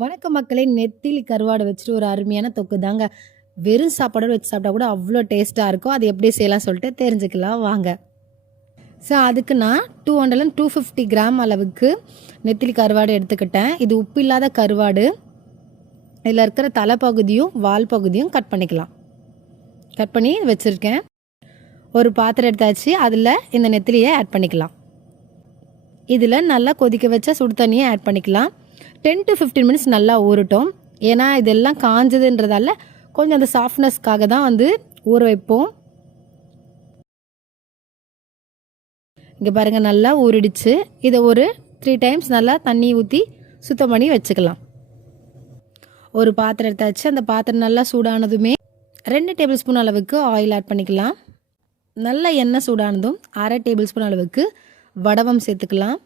வணக்கம் மக்களே! நெத்திலி கருவாடு வச்சுட்டு ஒரு அருமையான தொக்கு தாங்க. வெறும் சாப்பாடோட வச்சு சாப்பிட்டா கூட அவ்வளோ டேஸ்ட்டா இருக்கும். அது எப்படி செய்யலாம் சொல்லிட்டு தெரிஞ்சுக்கலாம் வாங்க. அதுக்கு நான் 250 கிராம் அளவுக்கு நெத்திலி கருவாடு எடுத்துக்கிட்டேன். இது உப்பு இல்லாத கருவாடு. இதில் இருக்கிற தலைப்பகுதியும் வால் பகுதியும் கட் பண்ணிக்கலாம். கட் பண்ணி வச்சுருக்கேன். ஒரு பாத்திரம் எடுத்தாச்சு. அதில் இந்த நெத்திலியை ஆட் பண்ணிக்கலாம். இதில் நல்லா கொதிக்க வச்ச சுடு தண்ணியை ஆட் பண்ணிக்கலாம். 10 to 15 மினிட்ஸ் நல்லா ஊறட்டும். ஏன்னா இதெல்லாம் காஞ்சதுன்றதால கொஞ்சம் அந்த சாஃப்ட்னஸ்க்காக தான் ஊற வைப்போம். இங்கே பாருங்கள் நல்லா ஊறிடுச்சு. இதை ஒரு 3 டைம்ஸ் நல்லா தண்ணி ஊற்றி சுத்தம் பண்ணி வச்சுக்கலாம். ஒரு பாத்திரம் எடுத்தாச்சு. அந்த பாத்திரம் நல்லா சூடானதுமே 2 டேபிள் ஸ்பூன் அளவுக்கு ஆயில் ஆட் பண்ணிக்கலாம். நல்ல எண்ணெய் சூடானதும் 1/2 டேபிள் ஸ்பூன் அளவுக்கு வடவம் சேர்த்துக்கலாம்.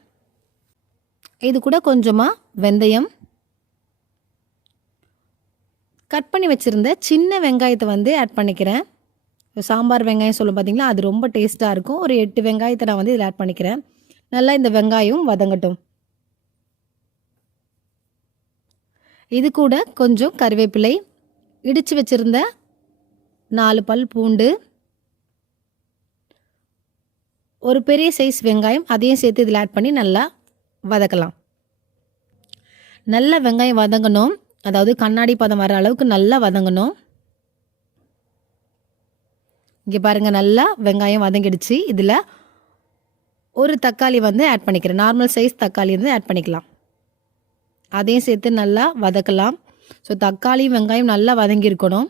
இது கூட கொஞ்சமாக வெந்தயம், கட் பண்ணி வச்சுருந்த சின்ன வெங்காயத்தை ஆட் பண்ணிக்கிறேன். சாம்பார் வெங்காயம் சொல்லும் பார்த்தீங்களா, அது ரொம்ப டேஸ்ட்டாக இருக்கும். ஒரு 8 வெங்காயத்தை நான் இதில் ஆட் பண்ணிக்கிறேன். நல்லா இந்த வெங்காயம் வதங்கட்டும். இது கூட கொஞ்சம் கறிவேப்பிலை, இடித்து வச்சுருந்த 4 பல் பூண்டு, ஒரு பெரிய சைஸ் வெங்காயம் அதையும் சேர்த்து இதில் ஆட் பண்ணி நல்லா வதக்கலாம். நல்ல வெங்காயம் வதங்கணும். அதாவது கண்ணாடி பதம் வர அளவுக்கு நல்லா வதங்கணும். இங்கே பாருங்கள் நல்லா வெங்காயம் வதங்கிடுச்சு. இதில் ஒரு தக்காளி ஆட் பண்ணிக்கிறேன். நார்மல் சைஸ் தக்காளி ஆட் பண்ணிக்கலாம். அதையும் சேர்த்து நல்லா வதக்கலாம். தக்காளி வெங்காயம் நல்லா வதங்கியிருக்கணும்.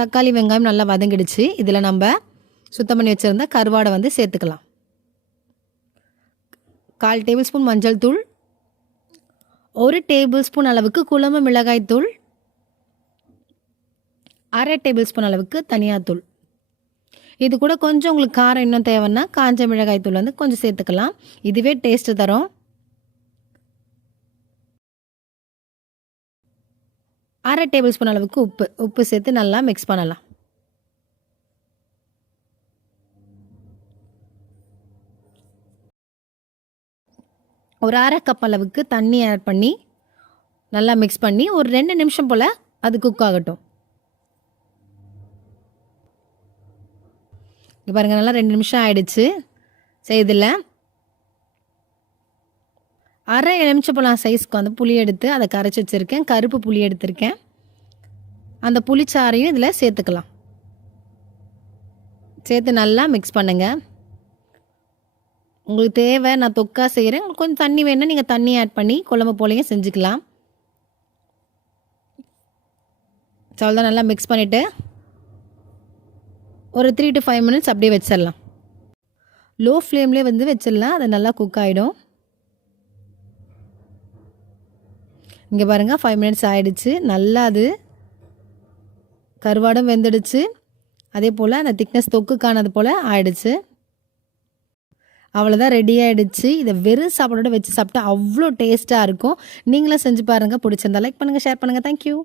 தக்காளி வெங்காயம் நல்லா வதங்கிடுச்சு. இதில் நம்ம சுத்தம் பண்ணி வச்சுருந்த கருவாடை சேர்த்துக்கலாம். 1/4 டேபிள் ஸ்பூன் மஞ்சள் தூள், 1 டேபிள் ஸ்பூன் அளவுக்கு குழம்பு மிளகாய் தூள், 1/2 டேபிள் ஸ்பூன் அளவுக்கு தனியாத்தூள். இது கூட கொஞ்சம் உங்களுக்கு காரம் இன்னும் தேவைன்னா காஞ்ச மிளகாய் தூள் கொஞ்சம் சேர்த்துக்கலாம். இதுவே டேஸ்ட்டு தரும். 1/2 டேபிள் ஸ்பூன் அளவுக்கு உப்பு சேர்த்து நல்லா மிக்ஸ் பண்ணலாம். ஒரு 1/2 கப் அளவுக்கு தண்ணி ஆட் பண்ணி நல்லா மிக்ஸ் பண்ணி ஒரு 2 நிமிஷம் போல் அது குக் ஆகட்டும். இங்கே பாருங்கள் நல்லா 2 நிமிஷம் ஆகிடுச்சு. இதில் 1/2 எலுமிச்சம்பழம் சைஸ்க்கு புளி எடுத்து அதை கரைச்சி வச்சுருக்கேன். கருப்பு புளி எடுத்திருக்கேன். அந்த புளிச்சாறையும் இதில் சேர்த்துக்கலாம். சேர்த்து நல்லா மிக்ஸ் பண்ணுங்கள். உங்களுக்கு தேவை, நான் தொக்கா செய்கிறேன். உங்களுக்கு கொஞ்சம் தண்ணி வேணுன்னா நீங்கள் தண்ணி ஆட் பண்ணி குழம்பு போலையும் செஞ்சுக்கலாம். அவ்வளோதான். நல்லா மிக்ஸ் பண்ணிவிட்டு ஒரு 3 to 5 மினிட்ஸ் அப்படியே வச்சிடலாம். லோ ஃப்ளேம்லேயே வச்சிடலாம். அது நல்லா குக் ஆகிடும். இங்கே பாருங்கள் 5 மினிட்ஸ் ஆகிடுச்சு. நல்லா அது கருவாடும் வெந்துடுச்சு. அதே போல் அந்த திக்னஸ் தொக்குக்கானது போல் ஆயிடுச்சு. அவ்வளோதான், ரெடி ஆகிடுச்சு. இதை வெறும் சாப்பாடோட வச்சு சாப்பிட்டா அவ்வளோ டேஸ்ட்டாக இருக்கும். நீங்களும் செஞ்சு பாருங்கள். பிடிச்சிருந்தா லைக் பண்ணுங்கள், ஷேர் பண்ணுங்கள். தேங்க்யூ.